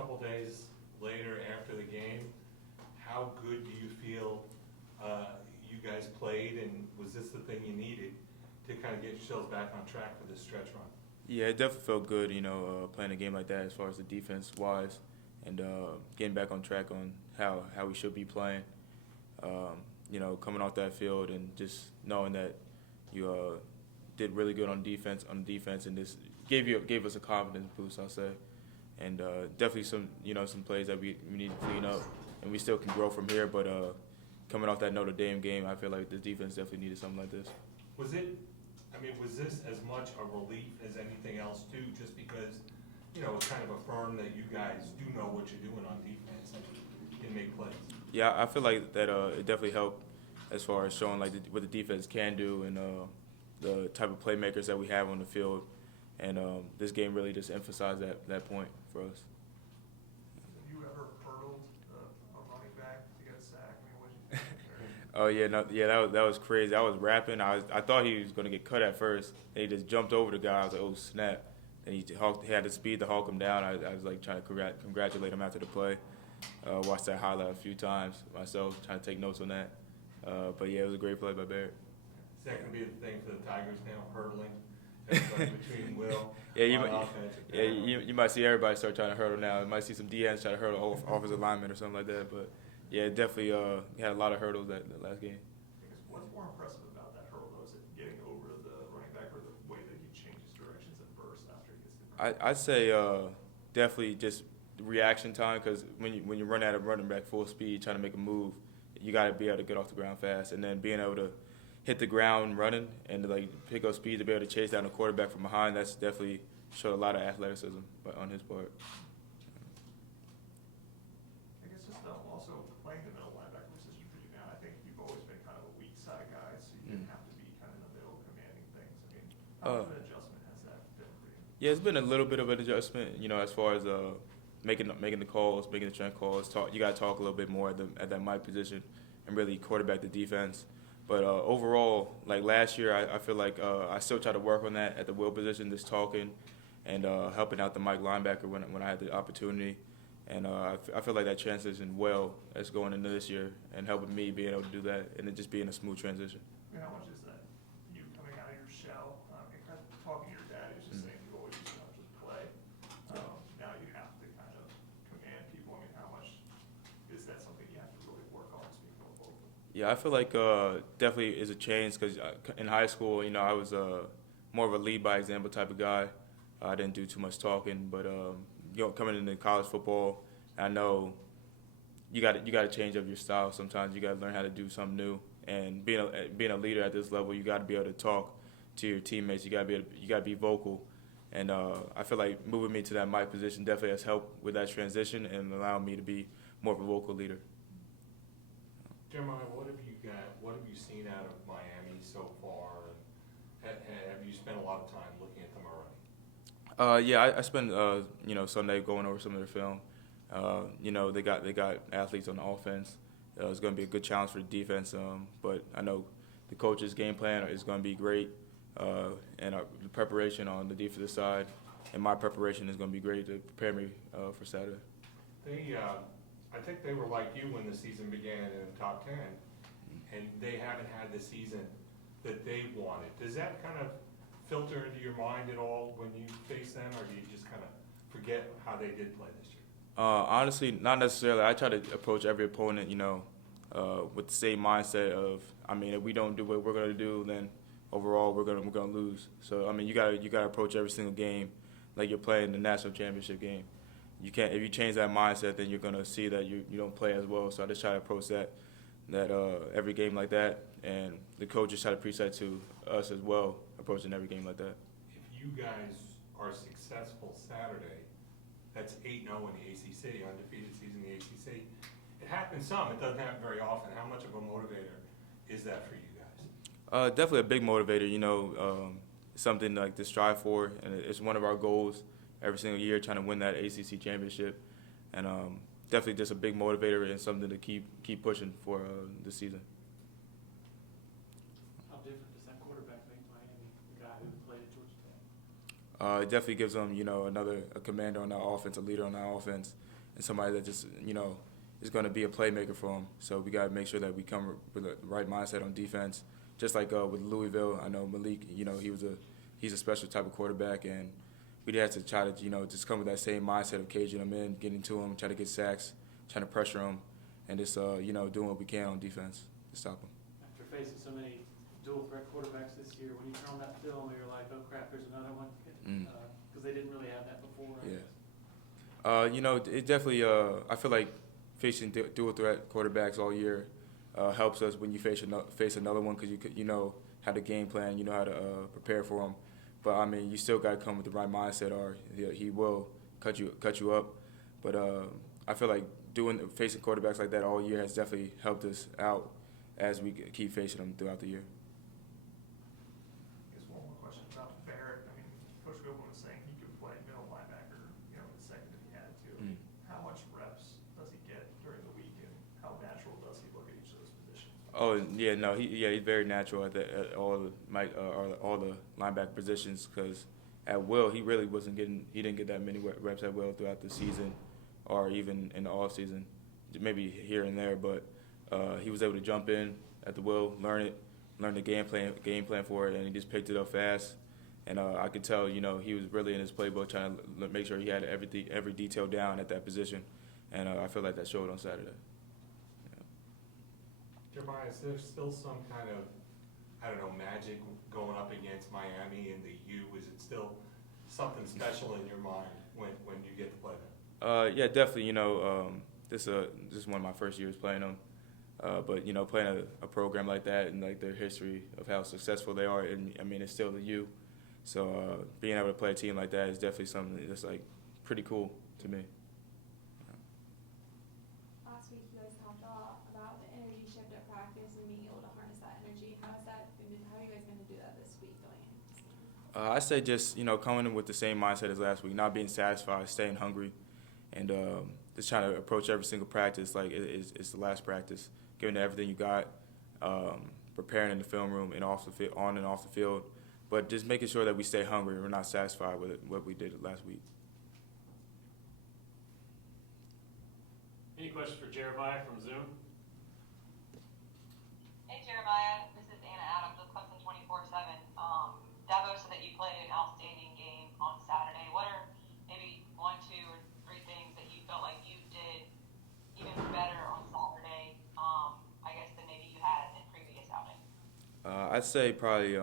couple days later after the game. How good do you feel you guys played, and was this the thing you needed to kind of get yourselves back on track for this stretch run? Yeah, it definitely felt good, playing a game like that as far as the defense wise, and getting back on track on how we should be playing. Coming off that field and just knowing that you did really good on defense, and this gave us a confidence boost, I'll say, and definitely some plays that we need to clean up, and we still can grow from here. But coming off that Notre Dame game, I feel like the defense definitely needed something like this. Was this as much a relief as anything else too, just because, it's kind of affirmed that you guys do know what you're doing on defense and can make plays? Yeah, I feel like that it definitely helped as far as showing like what the defense can do and the type of playmakers that we have on the field. And this game really just emphasized that point for us. Have you ever hurdled a running back to get a sack? I mean, what did you think? Oh yeah, no, yeah, that was crazy. I was rapping. I thought he was gonna get cut at first, and he just jumped over the guy. I was like, oh snap! And he had the speed to hawk him down. I was like trying to congratulate him after the play. Watched that highlight a few times myself, trying to take notes on that. But yeah, it was a great play by Barrett. Is that going to be the thing for the Tigers now, hurdling? Everybody between Will, you might see everybody start trying to hurdle now. You might see some DNs try to hurdle offensive linemen or something like that. But yeah, it definitely had a lot of hurdles that last game. What's more impressive about that hurdle, though? Is it getting over the running back or the way that he changes directions and bursts after he gets the I'd say definitely just reaction time, because when you run at a running back full speed trying to make a move, you got to be able to get off the ground fast, and then being able to hit the ground running and like pick up speed to be able to chase down the quarterback from behind. That's definitely showed a lot of athleticism on his part. I guess just also playing the middle linebacker position for you now. I think you've always been kind of a weak side guy, so you didn't have to be kind of in the middle commanding things. I mean, how much of an adjustment has that been for you? Yeah, it's been a little bit of an adjustment, as far as making the calls, making the strength calls. You got to talk a little bit more at that mic position and really quarterback the defense. But overall, like last year, I feel like I still try to work on that at the will position, just talking and helping out the mic linebacker when I had the opportunity. And I feel like that transitioned well as going into this year and helping me being able to do that and it just being a smooth transition. I mean, how much is that you coming out of your shell and kind of talking to your dad, who's just saying you always used to just play. Now you have to kind of command people. I mean, how much is that something you have to really work on, speaking more vocal? Yeah, I feel like definitely is a change, because in high school, I was more of a lead by example type of guy. I didn't do too much talking, but coming into college football, I know you got to change up your style. Sometimes you got to learn how to do something new. And being a leader at this level, you got to be able to talk to your teammates. You got to be vocal. And I feel like moving me to that mic position definitely has helped with that transition and allowing me to be more of a vocal leader. Jeremiah, what have you seen out of Miami so far? And have you spent a lot of time looking at them already? Yeah, I spent Sunday going over some of their film. They got athletes on the offense. It's going to be a good challenge for the defense. But I know the coach's game plan is going to be great, and the preparation on the defensive side and my preparation is going to be great to prepare me for Saturday. I think they were like you when the season began in the top 10, and they haven't had the season that they wanted. Does that kind of filter into your mind at all when you face them, or do you just kind of forget how they did play this year? Honestly, not necessarily. I try to approach every opponent, with the same mindset of, if we don't do what we're going to do, then overall we're going to lose. So, you got to approach every single game like you're playing the national championship game. You can't, if you change that mindset, then you're going to see that you don't play as well. So I just try to approach that every game like that, and the coaches try to preach that to us as well, approaching every game like that. If you guys are successful Saturday, that's 8-0 in the ACC, undefeated season in the ACC. It happens some. It doesn't happen very often. How much of a motivator is that for you guys? Definitely a big motivator. Something like to strive for, and it's one of our goals every single year, trying to win that ACC championship, and definitely just a big motivator and something to keep pushing for this season. How different does that quarterback make Miami, the guy who played at Georgia It definitely gives them, a commander on our offense, a leader on our offense, and somebody that just, is going to be a playmaker for them. So we got to make sure that we come with the right mindset on defense. Just like with Louisville, I know Malik, he's a special type of quarterback, and we had to try to, just come with that same mindset of caging him in, getting to him, trying to get sacks, trying to pressure him, and just, doing what we can on defense to stop him. After facing so many dual threat quarterbacks this year, when you turn on that film, you're like, oh crap, there's another one, because they didn't really have that before. Yeah. It definitely. I feel like facing dual threat quarterbacks all year helps us when you face another one, because you know how to game plan, you know how to prepare for them. But I mean, you still got to come with the right mindset, or he will cut you up. But I feel like facing quarterbacks like that all year has definitely helped us out as we keep facing them throughout the year. I guess one more question about Barrett. I mean, Coach Goodwin was saying he could play middle linebacker, in the second if he had to. How much reps does he get during the week, and how natural does he look at each of those positions? Oh yeah, no, he's very natural at all the linebacker positions, because at Will he really he didn't get that many reps at Will throughout the season, or even in the off season, maybe here and there, but he was able to jump in at the Will, learn the game plan for it, and he just picked it up fast. And I could tell, he was really in his playbook trying to make sure he had every detail down at that position, and I feel like that showed on Saturday. Jeremiah, is there still some kind of, magic going up against Miami in the U? Is it still something special in your mind when you get to play them? Yeah, definitely. This is one of my first years playing them. But playing a program like that, and like their history of how successful they are, and I mean, it's still the U. So being able to play a team like that is definitely something that's like pretty cool to me. Last week you guys talked a lot about the energy shift at practice and being able to harness that energy. How are you guys going to do that this week going in? I say just coming in with the same mindset as last week, not being satisfied, staying hungry, and just trying to approach every single practice like it's the last practice, giving it everything you got, preparing in the film room and on and off the field, but just making sure that we stay hungry and we're not satisfied with what we did last week. Any questions for Jeremiah from Zoom? Hey Jeremiah, this is Anna Adams with Clemson 24/7. Dabo said that you played an outstanding game on Saturday. What are maybe 1, 2, or 3 things that you felt like you did even better on Saturday, I guess, than maybe you had in previous outings? I'd say probably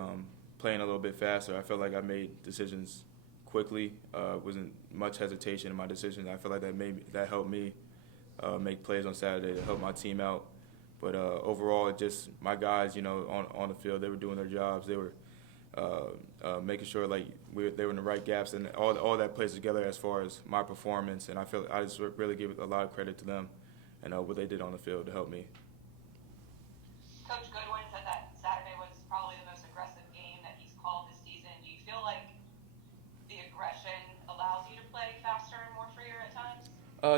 playing a little bit faster. I felt like I made decisions quickly. Wasn't much hesitation in my decisions. I feel like that helped me make plays on Saturday to help my team out. But overall, just my guys, on the field, they were doing their jobs. They were making sure they were in the right gaps, and all that plays together as far as my performance. And I feel I just really give a lot of credit to them and what they did on the field to help me. Coach Goodwin said that Saturday was probably the most aggressive game that he's called this season. Do you feel like the aggression allows you to play faster and more freer at times?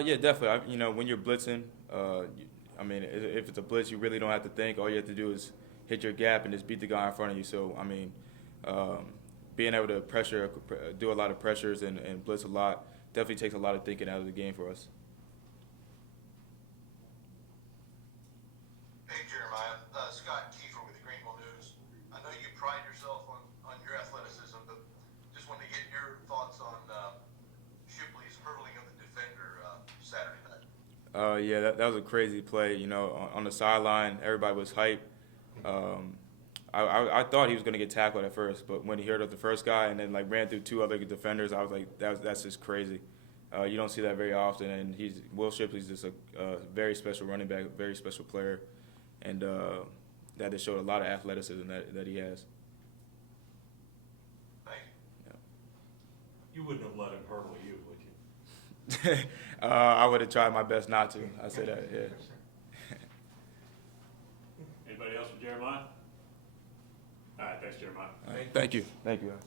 Yeah, definitely. When you're blitzing, if it's a blitz, you really don't have to think. All you have to do is hit your gap and just beat the guy in front of you. So, being able to do a lot of pressures and blitz a lot definitely takes a lot of thinking out of the game for us. Hey Jeremiah, Scott Kiefer with the Greenville News. I know you pride yourself on your athleticism, but just wanted to get your thoughts on Shipley's hurdling of the defender Saturday night. Yeah, that was a crazy play. On the sideline, everybody was hyped. I thought he was going to get tackled at first, but when he heard of the first guy and then ran through 2 other defenders, I was like, that's just crazy. You don't see that very often, and Will Shipley's just a very special running back, very special player, and that just showed a lot of athleticism that he has. Thank you. You wouldn't have let him hurdle you, would you? I would have tried my best not to. I say that, yeah. Anybody else for Jeremiah? All right, thanks, Jeremiah. Thank you. Thank you, guys.